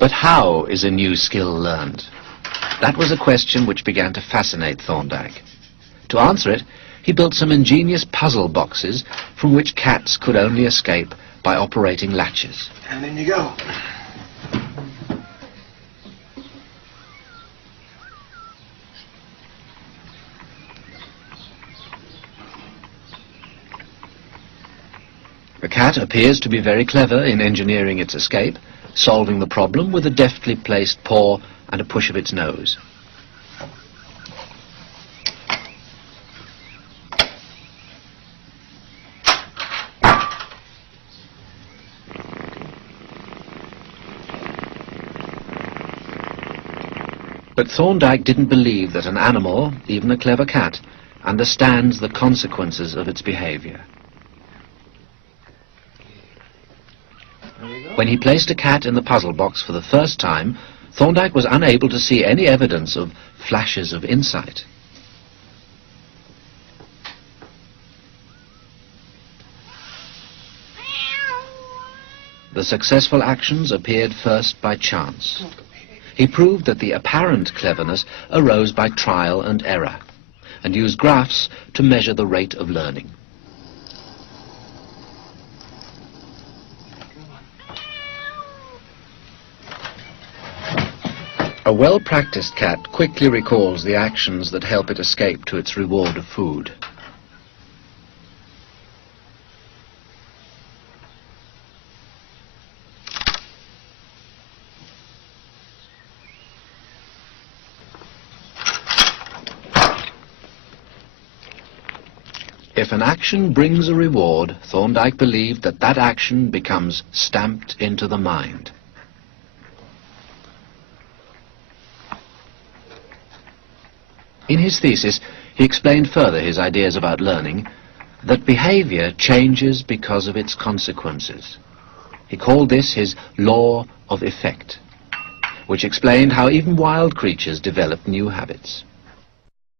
But how is a new skill learned? That was a question which began to fascinate Thorndike. To answer it, he built some ingenious puzzle boxes from which cats could only escape by operating latches. And in you go. The cat appears to be very clever in engineering its escape, solving the problem with a deftly placed paw and a push of its nose. But Thorndike didn't believe that an animal, even a clever cat, understands the consequences of its behavior. When he placed a cat in the puzzle box for the first time, Thorndike was unable to see any evidence of flashes of insight. The successful actions appeared first by chance. He proved that the apparent cleverness arose by trial and error, and used graphs to measure the rate of learning. A well-practiced cat quickly recalls the actions that help it escape to its reward of food. If an action brings a reward, Thorndike believed that that action becomes stamped into the mind. In his thesis, he explained further his ideas about learning, that behavior changes because of its consequences. He called this his law of effect, which explained how even wild creatures develop new habits.